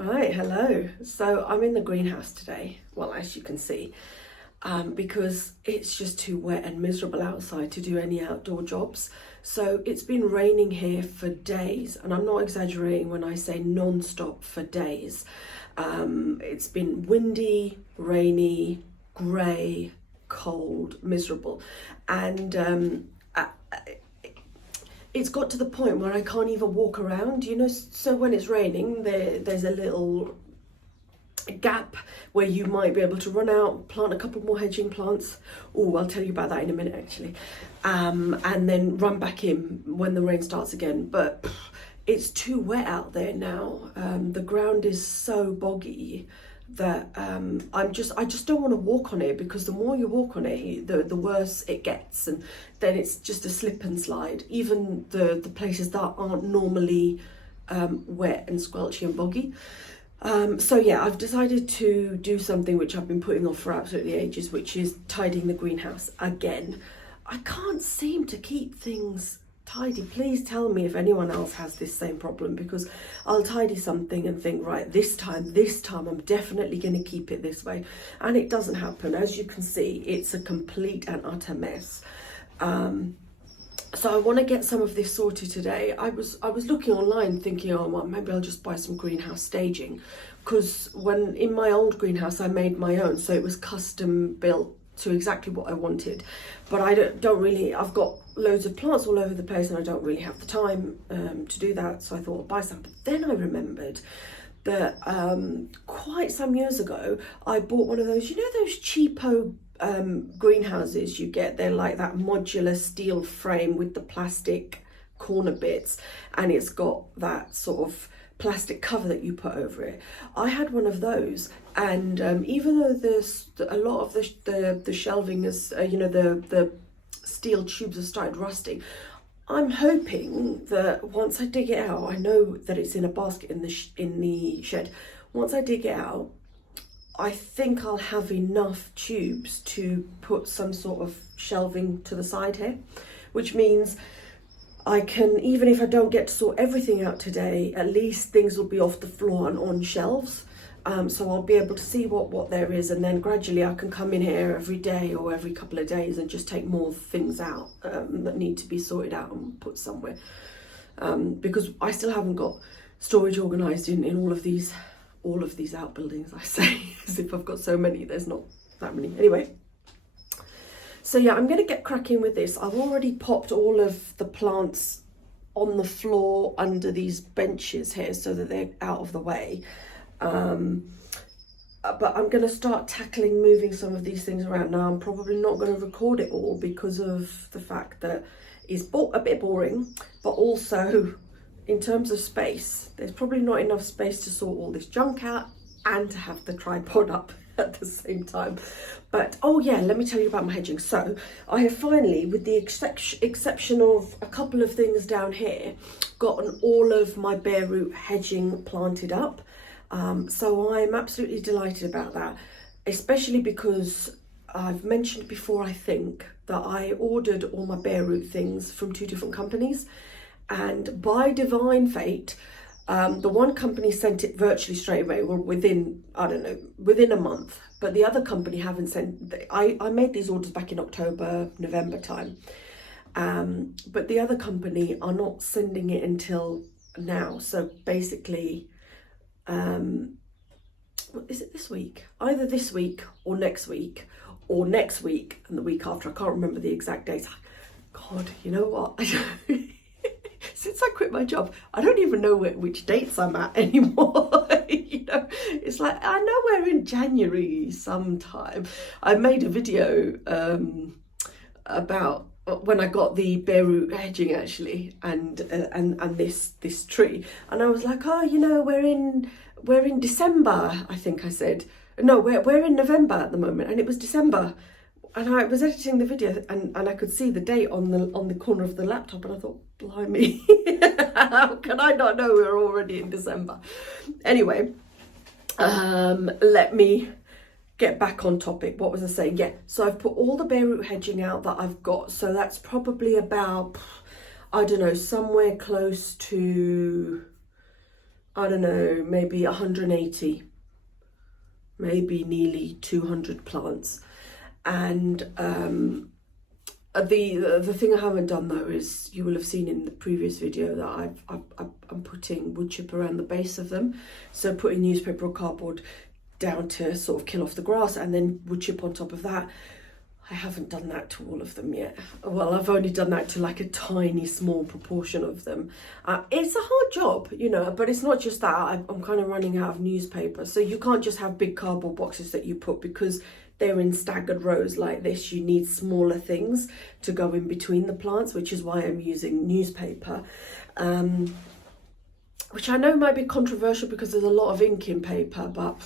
Right, hello. So I'm in the greenhouse today, well, as you can see, because it's just too wet and miserable outside to do any outdoor jobs. So it's been raining here for days, and I'm not exaggerating when I say non-stop for days. It's been windy, rainy, grey, cold, miserable, and it's got to the point where I can't even walk around, so when it's raining, there's a little gap where you might be able to run out, plant a couple more hedging plants. Oh, I'll tell you about that in a minute, actually. And then run back in when the rain starts again. But it's too wet out there now. The ground is so boggy that I just don't want to walk on it, because the more you walk on it, the worse it gets, and then it's just a slip and slide. Even the places that aren't normally wet and squelchy and boggy. So yeah, I've decided to do something which I've been putting off for absolutely ages, which is tidying the greenhouse again. I can't seem to keep things tidy. Please tell me if anyone else has this same problem, because I'll tidy something and think, right, this time I'm definitely going to keep it this way, and it doesn't happen. As you can see, it's a complete and utter mess. So I want to get some of this sorted today. I was looking online thinking, oh well, maybe I'll just buy some greenhouse staging, because when in my old greenhouse I made my own, so it was custom built to exactly what I wanted. But I don't really, I've got loads of plants all over the place and I don't really have the time to do that, so I thought I'd buy some. But then I remembered that quite some years ago I bought one of those, those cheapo greenhouses you get. They're like that modular steel frame with the plastic corner bits, and it's got that sort of plastic cover that you put over it. I had one of those, and even though there's a lot of the shelving is the steel tubes have started rusting, I'm hoping that once I dig it out, I know that it's in a basket in the shed. Once I dig it out, I think I'll have enough tubes to put some sort of shelving to the side here, which means I can, even if I don't get to sort everything out today, at least things will be off the floor and on shelves. So I'll be able to see what there is, and then gradually I can come in here every day or every couple of days and just take more things out that need to be sorted out and put somewhere. Because I still haven't got storage organised in all of these outbuildings. I say as if I've got so many. There's not that many. Anyway. So yeah, I'm going to get cracking with this. I've already popped all of the plants on the floor under these benches here so that they're out of the way. But I'm going to start tackling moving some of these things around. Now, I'm probably not going to record it all because of the fact that it's a bit boring, but also in terms of space, there's probably not enough space to sort all this junk out and to have the tripod up at the same time. But oh yeah, let me tell you about my hedging. So I have finally, with the exception of a couple of things down here, gotten all of my bare root hedging planted up. So I'm absolutely delighted about that, especially because I've mentioned before, I think, that I ordered all my bare root things from 2 different companies, and by divine fate, the one company sent it virtually straight away, or within a month, but the other company haven't sent. I made these orders back in October, November time, but the other company are not sending it until now. So basically, is it this week? Either this week or next week, or next week and the week after. I can't remember the exact date. God, you know what? Since I quit my job, I don't even know which dates I'm at anymore. It's like, I know we're in January sometime. I made a video about when I got the bare root hedging, actually, and this tree, and I was like, oh, we're in December, I think I said. No, we're in November at the moment, and it was December. And I was editing the video, and I could see the date on the corner of the laptop, and I thought, blimey, how can I not know we're already in December? Anyway, let me get back on topic. What was I saying? Yeah, so I've put all the bare root hedging out that I've got. So that's probably about, I don't know, somewhere close to I don't know, maybe 180, maybe nearly 200 plants. And the thing I haven't done though is, you will have seen in the previous video that I'm putting wood chip around the base of them. So putting newspaper or cardboard down to sort of kill off the grass, and then wood chip on top of that. I haven't done that to all of them yet. Well, I've only done that to like a tiny small proportion of them. It's a hard job, you know, but it's not just that. I'm kind of running out of newspaper. So you can't just have big cardboard boxes that you put, because they're in staggered rows like this. You need smaller things to go in between the plants, which is why I'm using newspaper. Which I know might be controversial because there's a lot of ink in paper, but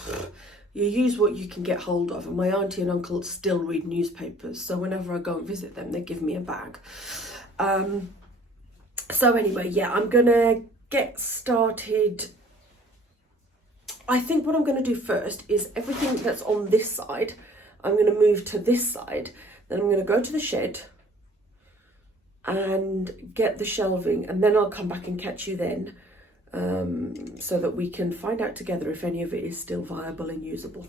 you use what you can get hold of. And my auntie and uncle still read newspapers, so whenever I go and visit them, they give me a bag. So anyway, yeah, I'm gonna get started. I think what I'm gonna do first is everything that's on this side, I'm gonna move to this side. Then I'm gonna go to the shed and get the shelving, and then I'll come back and catch you then. So that we can find out together if any of it is still viable and usable.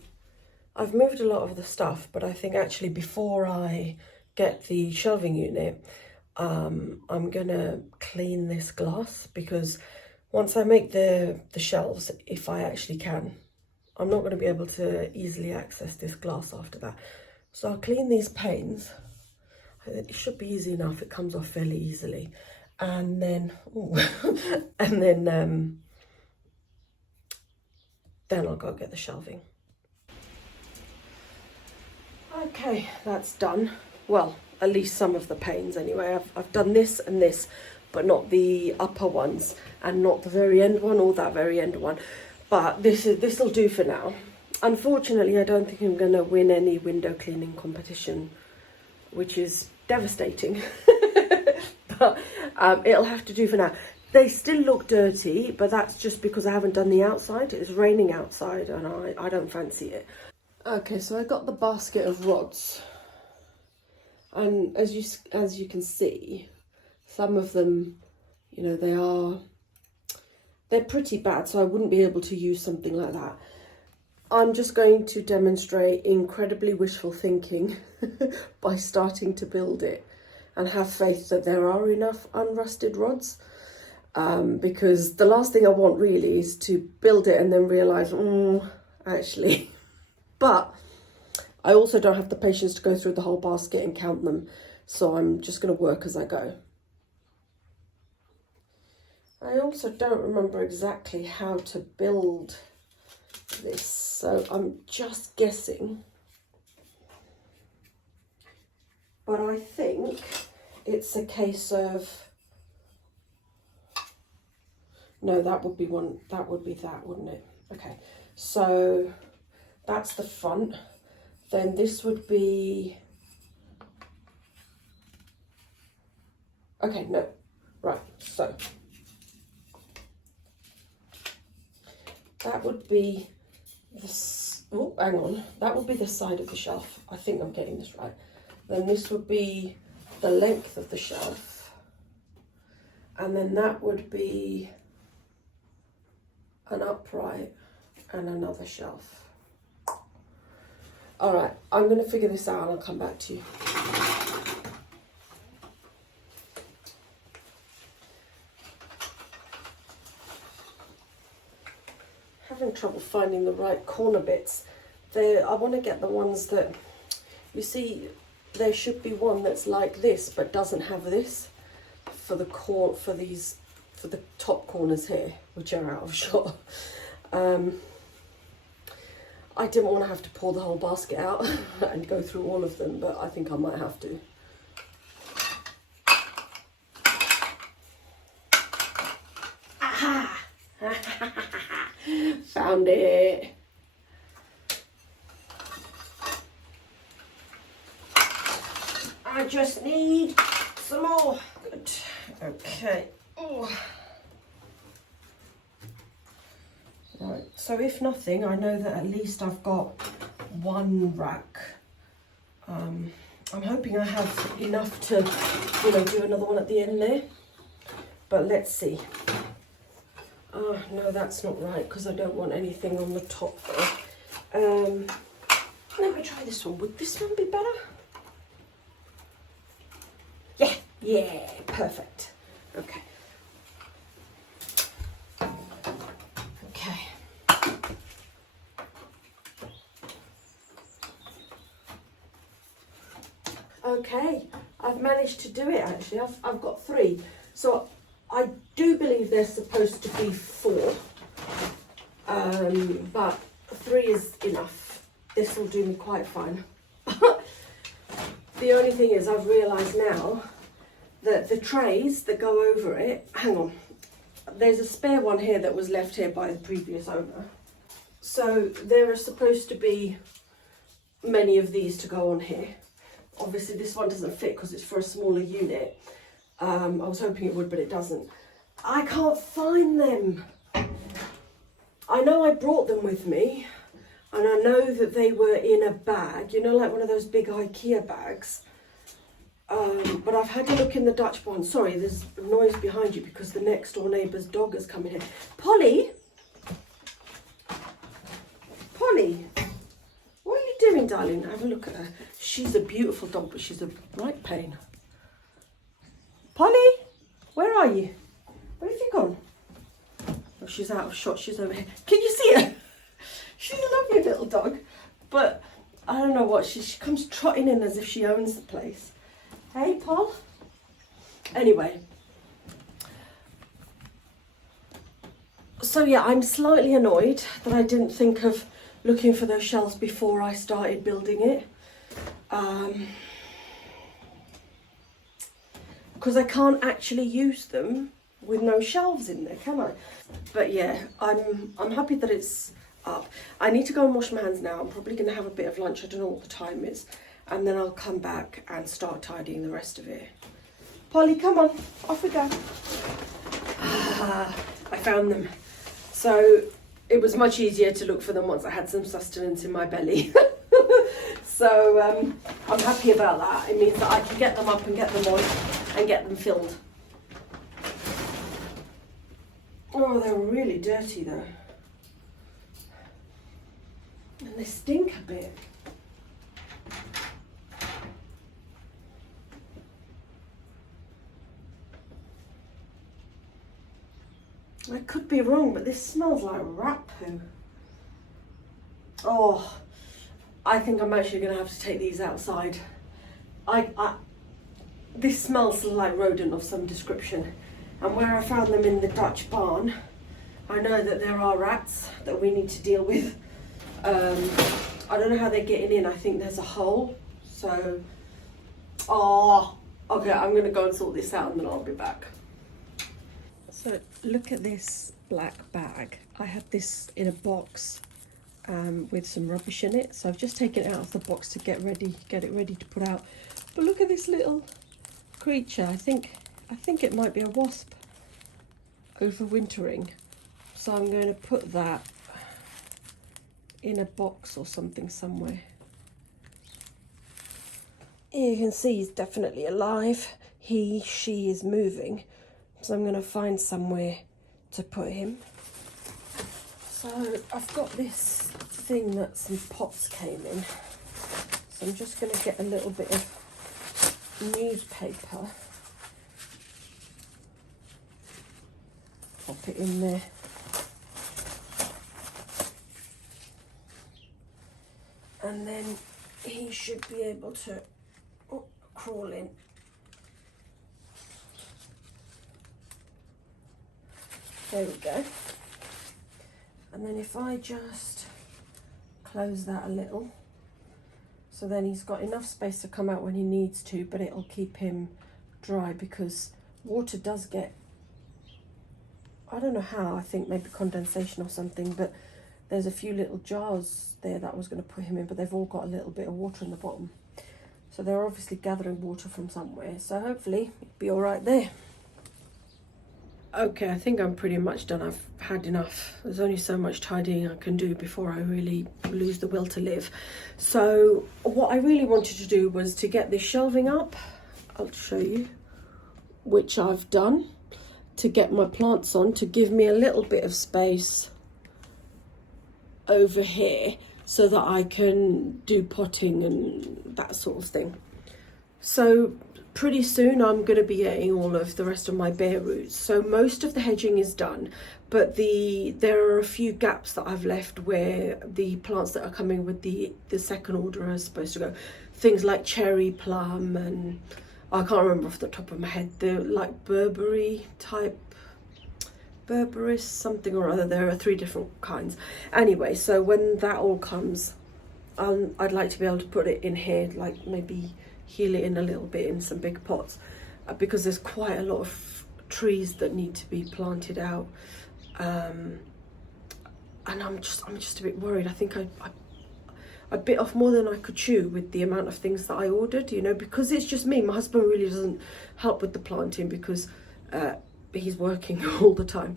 I've moved a lot of the stuff, but I think actually before I get the shelving unit, I'm gonna clean this glass, because once I make the shelves, if I actually can, I'm not gonna be able to easily access this glass after that. So I'll clean these panes. It should be easy enough, it comes off fairly easily. And then, then I'll go get the shelving. Okay, that's done. Well, at least some of the panes anyway. I've done this and this, but not the upper ones, and not the very end one or that very end one. But this'll do for now. Unfortunately, I don't think I'm going to win any window cleaning competition, which is devastating. But it'll have to do for now. They still look dirty, but that's just because I haven't done the outside. It's raining outside and I don't fancy it. Okay, so I got the basket of rods. And as you can see, some of them, you know, they're pretty bad, so I wouldn't be able to use something like that. I'm just going to demonstrate incredibly wishful thinking by starting to build it, and have faith that there are enough unrusted rods, because the last thing I want really is to build it and then realise, actually. But I also don't have the patience to go through the whole basket and count them, so I'm just going to work as I go. I also don't remember exactly how to build this, so I'm just guessing. But I think it's a case of, no, that would be one, that would be that, wouldn't it? Okay, so that's the front. Then this would be, okay, no, right, so that would be this, oh, hang on, that would be the side of the shelf. I think I'm getting this right. Then this would be the length of the shelf, and then that would be an upright and another shelf. All right, I'm going to figure this out and I'll come back to you. Having trouble finding the right corner bits. I want to get the ones that, you see, there should be one that's like this but doesn't have this for the top corners here, which are out of shot. I didn't want to have to pour the whole basket out and go through all of them, but I think I might have to. Aha! Found it. I just need some more. Good. Okay. Ooh. Right. So if nothing, I know that at least I've got one rack. I'm hoping I have enough to, you know, do another one at the end there. But let's see. Oh, no, that's not right, because I don't want anything on the top there. Let me try this one. Would this one be better? Yeah, yeah, perfect. Okay. Okay. Okay, I've managed to do it actually. I've got 3. So I do believe they're supposed to be 4, but 3 is enough. This will do me quite fine. The only thing is I've realised now that the trays that go over it, hang on, there's a spare one here that was left here by the previous owner. So there are supposed to be many of these to go on here. Obviously this one doesn't fit because it's for a smaller unit. I was hoping it would, but it doesn't. I can't find them. I know I brought them with me, and I know that they were in a bag, you know, like one of those big IKEA bags. But I've had to look in the Dutch barn. Sorry, there's noise behind you because the next door neighbour's dog has come in here. Polly? Polly? What are you doing, darling? Have a look at her. She's a beautiful dog, but she's a right pain. Polly? Where are you? Where have you gone? Oh, she's out of shot. She's over here. Can you see her? She's a lovely little dog, but I don't know what, she comes trotting in as if she owns the place. Hey, Paul. Anyway. So yeah, I'm slightly annoyed that I didn't think of looking for those shelves before I started building it. Because I can't actually use them with no shelves in there, can I? But yeah, I'm happy that it's up. I need to go and wash my hands now. I'm probably going to have a bit of lunch. I don't know what the time is. And then I'll come back and start tidying the rest of it. Polly, come on. Off we go. I found them. So it was much easier to look for them once I had some sustenance in my belly. So I'm happy about that. It means that I can get them up and get them on and get them filled. Oh, they're really dirty though. And they stink a bit. I could be wrong, but this smells like rat poo. Oh, I think I'm actually going to have to take these outside. This smells like rodent of some description. And where I found them in the Dutch barn, I know that there are rats that we need to deal with. I don't know how they're getting in. I think there's a hole. So, okay, I'm going to go and sort this out and then I'll be back. So look at this black bag. I had this in a box with some rubbish in it. So I've just taken it out of the box to get it ready to put out. But look at this little creature. I think it might be a wasp overwintering. So I'm going to put that in a box or something somewhere. You can see he's definitely alive. She is moving. So I'm going to find somewhere to put him. So I've got this thing that some pots came in. So I'm just going to get a little bit of newspaper. Pop it in there. And then he should be able to crawl in. There we go. And then if I just close that a little, so then he's got enough space to come out when he needs to, but it'll keep him dry because water does get, I don't know how, I think maybe condensation or something, but there's a few little jars there that I was going to put him in, but they've all got a little bit of water in the bottom. So they're obviously gathering water from somewhere. So hopefully it'll be all right there. Okay, I think I'm pretty much done. I've had enough. There's only so much tidying I can do before I really lose the will to live. So what I really wanted to do was to get this shelving up. I'll show you, which I've done. to get my plants on, to give me a little bit of space over here so that I can do potting and that sort of thing. So pretty soon I'm going to be getting all of the rest of my bare roots. So most of the hedging is done, but there are a few gaps that I've left where the plants that are coming with the second order are supposed to go. Things like cherry plum, and I can't remember off the top of my head, they're like Berberry something or other. There are 3 different kinds. Anyway, so when that all comes, I'd like to be able to put it in here, like maybe heal it in a little bit in some big pots, because there's quite a lot of trees that need to be planted out, and I'm just a bit worried. I think I bit off more than I could chew with the amount of things that I ordered, you know, because it's just me. My husband really doesn't help with the planting because he's working all the time.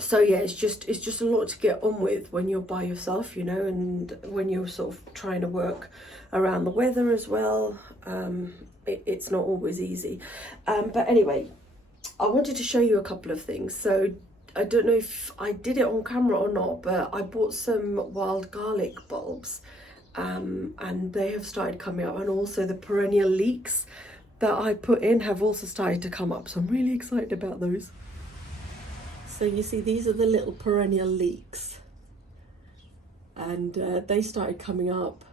So yeah, it's just a lot to get on with when you're by yourself, you know, and when you're sort of trying to work around the weather as well. It's not always easy. But anyway, I wanted to show you a couple of things. So I don't know if I did it on camera or not, but I bought some wild garlic bulbs, and they have started coming up, and also the perennial leeks that I put in have also started to come up. So I'm really excited about those. So you see, these are the little perennial leeks, and they started coming up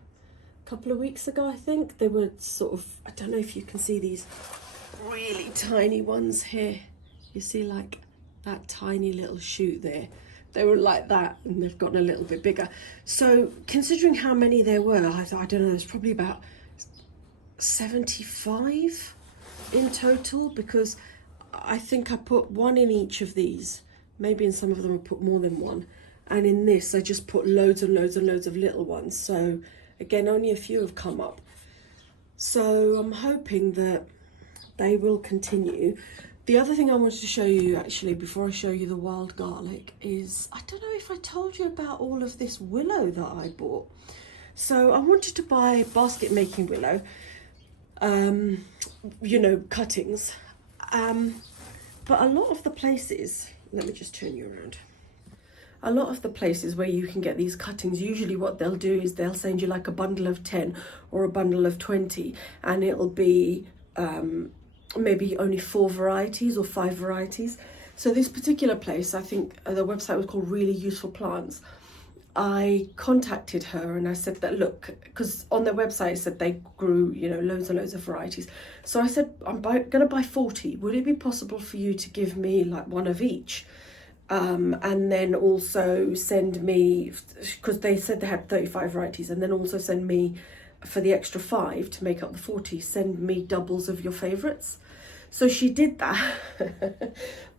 a couple of weeks ago, I think. They were sort of, I don't know if you can see these really tiny ones here. You see like that tiny little shoot there. They were like that, and they've gotten a little bit bigger. So considering how many there were, I don't know, there's probably about 75 in total, because I think I put 1 in each of these. Maybe in some of them I put more than 1, and in this I just put loads and loads and loads of little ones. So again, only a few have come up, so I'm hoping that they will continue. The other thing I wanted to show you, actually, before I show you the wild garlic, is I don't know if I told you about all of this willow that I bought. So I wanted to buy basket making willow, you know, cuttings, but a lot of the places, let me just turn you around. A lot of the places where you can get these cuttings, usually what they'll do is they'll send you like a bundle of 10 or a bundle of 20, and it'll be maybe only 4 varieties or 5 varieties. So this particular place, I think the website was called Really Useful Plants. I contacted her and I said that, look, because on their website it said they grew, you know, loads and loads of varieties. So I said, I'm going to buy 40. Would it be possible for you to give me like 1 of each? And then also send me, because they said they had 35 varieties, and then also send me, for the extra 5 to make up the 40, send me doubles of your favourites. So she did that.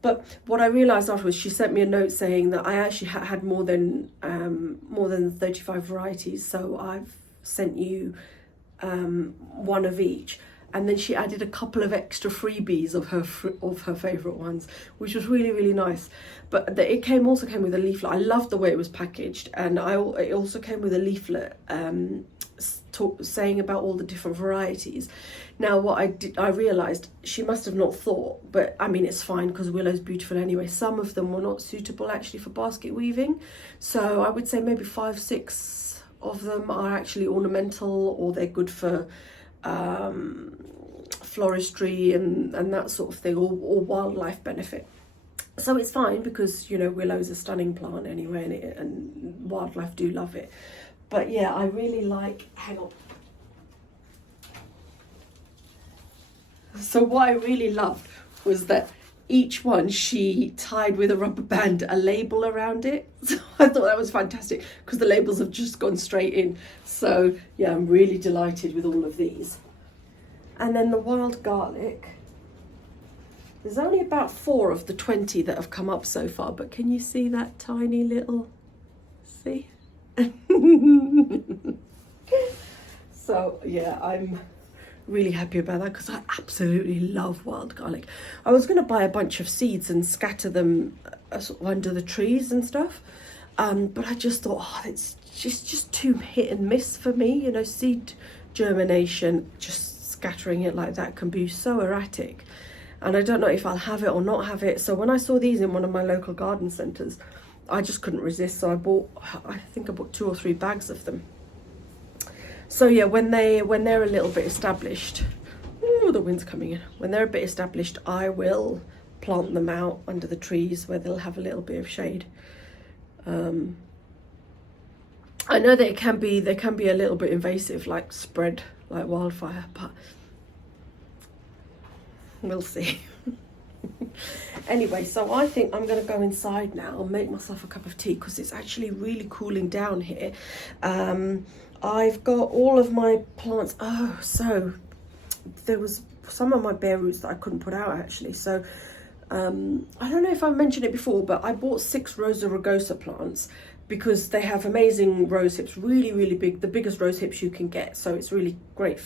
But what I realised afterwards, she sent me a note saying that I actually had more than 35 varieties, so I've sent you 1 of each. And then she added a couple of extra freebies of her favourite ones, which was really, really nice. But it also came with a leaflet. I loved the way it was packaged, and it also came with a leaflet saying about all the different varieties. Now, what I realised, she must have not thought, but I mean, it's fine because willow's beautiful anyway. Some of them were not suitable actually for basket weaving. So I would say maybe 5, 6 of them are actually ornamental, or they're good for floristry and that sort of thing, or wildlife benefit. So it's fine because, you know, willow's a stunning plant anyway, and wildlife do love it. But yeah, I really like, hang on. So what I really loved was that each one she tied with a rubber band a label around it. So I thought that was fantastic because the labels have just gone straight in. So yeah, I'm really delighted with all of these. And then the wild garlic, there's only about 4 of the 20 that have come up so far, but can you see that tiny little, see? So yeah, I'm really happy about that because I absolutely love wild garlic. I was going to buy a bunch of seeds and scatter them sort of under the trees and stuff, but I just thought, oh, it's just too hit and miss for me, you know. Seed germination, just scattering it like that can be so erratic, and I don't know if I'll have it or not have it. So when I saw these in one of my local garden centres, I just couldn't resist. So I think I bought 2 or 3 bags of them. So yeah, when they're a little bit established, ooh, the wind's coming in. When they're a bit established, I will plant them out under the trees where they'll have a little bit of shade. I know they can be a little bit invasive, like spread like wildfire, but we'll see. Anyway, so I think I'm going to go inside now and make myself a cup of tea because it's actually really cooling down here. I've got all of my plants. Oh, so there was some of my bare roots that I couldn't put out actually. So I don't know if I mentioned it before, but I bought 6 Rosa rugosa plants because they have amazing rose hips, really, really big, the biggest rose hips you can get. So it's really great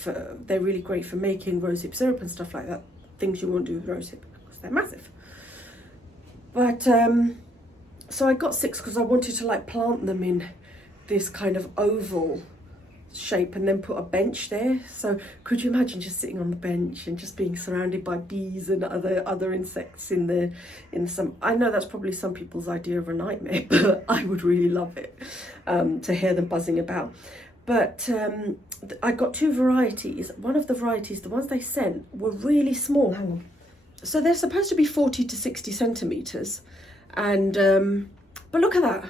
they're really great for making rose hip syrup and stuff like that. Things you want to do with rose hip because they're massive. But so I got 6 because I wanted to like plant them in this kind of oval shape and then put a bench there. So could you imagine just sitting on the bench and just being surrounded by bees and other insects in the some. I know that's probably some people's idea of a nightmare, but I would really love it to hear them buzzing about. But I got 2 varieties. One of the varieties, the ones they sent, were really small. Hang on. So they're supposed to be 40 to 60 centimeters, and but look at that.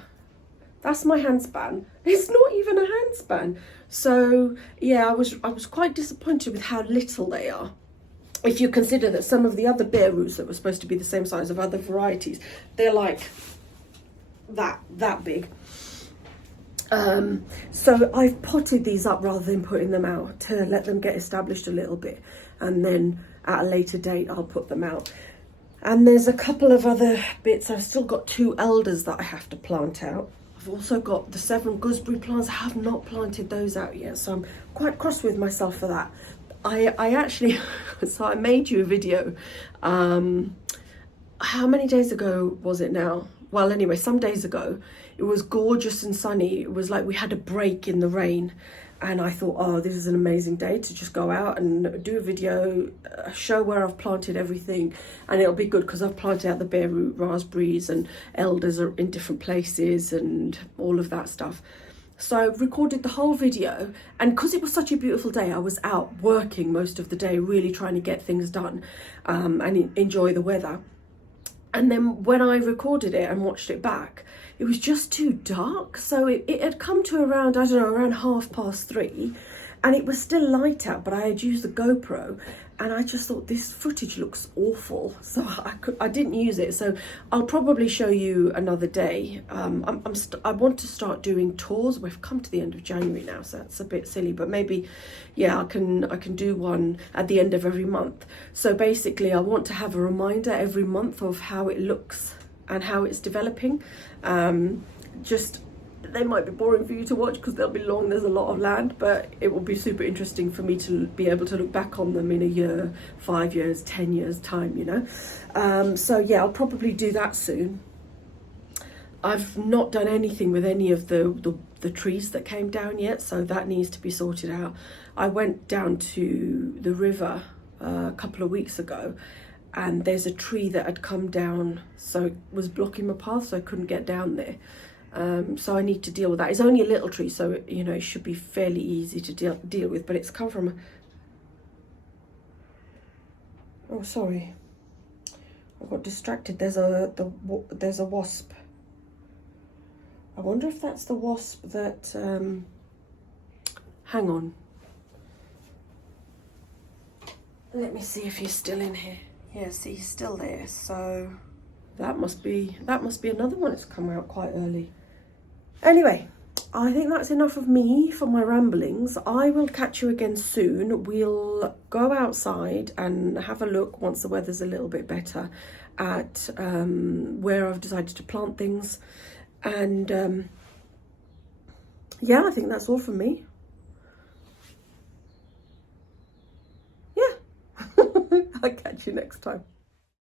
That's my handspan. It's not even a handspan. So yeah, I was quite disappointed with how little they are. If you consider that some of the other bare roots that were supposed to be the same size of other varieties, they're like that big. So I've potted these up rather than putting them out to let them get established a little bit, and then at a later date I'll put them out. And there's a couple of other bits. I've still got 2 elders that I have to plant out. I've also got the 7 gooseberry plants. I have not planted those out yet, so I'm quite cross with myself for that. I actually, so I made you a video, how many days ago was it now? Well, anyway, some days ago. It was gorgeous and sunny. It was like we had a break in the rain, and I thought, oh, this is an amazing day to just go out and do a video, show where I've planted everything, and it'll be good because I've planted out the bare root raspberries and elders are in different places and all of that stuff. So I recorded the whole video, and because it was such a beautiful day, I was out working most of the day, really trying to get things done and enjoy the weather. And then when I recorded it and watched it back, it was just too dark. So it had come to around, I don't know, around 3:30, and it was still light out, but I had used the GoPro, and I just thought this footage looks awful. So I didn't use it. So I'll probably show you another day. I want to start doing tours. We've come to the end of January now, so that's a bit silly, but maybe, yeah, I can do one at the end of every month. So basically I want to have a reminder every month of how it looks and how it's developing. They might be boring for you to watch because they'll be long, there's a lot of land, but it will be super interesting for me to be able to look back on them in a year, 5 years, 10 years time, you know. So yeah, I'll probably do that soon. I've not done anything with any of the trees that came down yet, so that needs to be sorted out. I went down to the river a couple of weeks ago, and there's a tree that had come down, so it was blocking my path, so I couldn't get down there. So I need to deal with that. It's only a little tree, so you know it should be fairly easy to deal with, but it's come from oh, sorry, I got distracted. There's a wasp. I wonder if that's the wasp that hang on, let me see if he's still in here. Yeah, see, he's still there, so that must be another one that's come out quite early. Anyway, I think that's enough of me for my ramblings. I will catch you again soon. We'll go outside and have a look once the weather's a little bit better at where I've decided to plant things. And yeah, I think that's all from me. Yeah, I'll catch you next time.